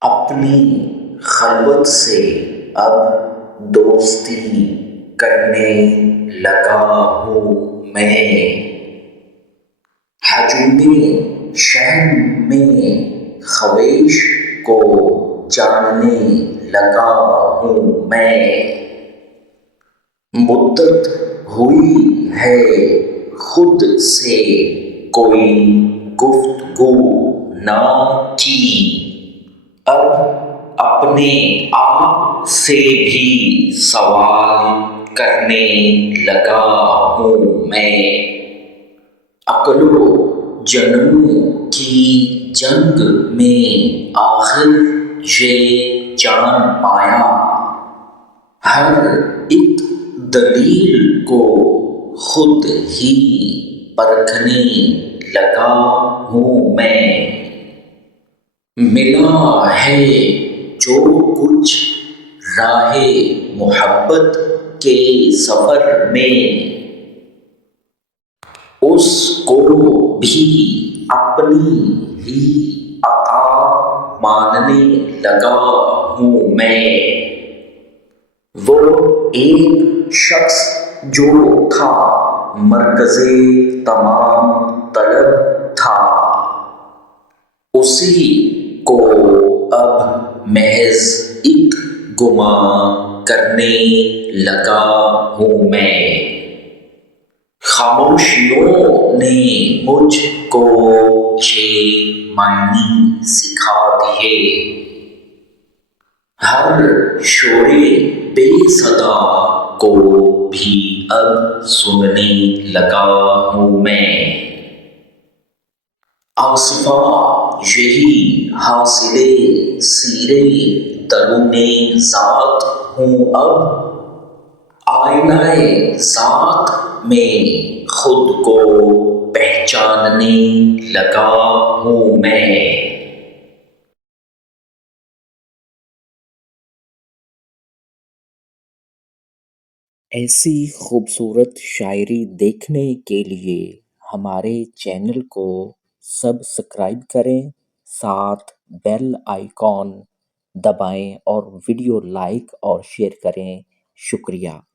اپنی خلوت سے اب دوستی کرنے لگا ہوں میں، ہجوم شہر میں خویش کو جاننے لگا ہوں میں۔ مدت ہوئی ہے خود سے کوئی گفتگو نہ کی، اب اپنے آپ سے بھی سوال کرنے لگا ہوں میں۔ عقل و جنوں کی جنگ میں آخر یہ جان پایا، ہر ایک دلیل کو خود ہی پرکھنے لگا ہوں میں۔ ملا ہے جو کچھ راہ محبت کے سفر میں، اس کو بھی اپنی ہی عطا ماننے لگا ہوں میں۔ وہ ایک شخص جو تھا مرکز تمام طلب تھا، اسی کو اب محض ایک گمان کرنے لگا ہوں میں۔ خاموشیوں نے مجھ کو یہ معنی سکھا دیے، ہر شور بے صدا کو بھی اب سننے لگا ہوں میں۔ آصفا یہی حاصل سیر درون ذات ہوں، اب آئینہ ذات میں خود کو پہچاننے لگا ہوں میں۔ ایسی خوبصورت شاعری دیکھنے کے لیے ہمارے چینل کو سبسکرائب کریں، ساتھ بیل آئیکن دبائیں اور ویڈیو لائک اور شیئر کریں۔ شکریہ۔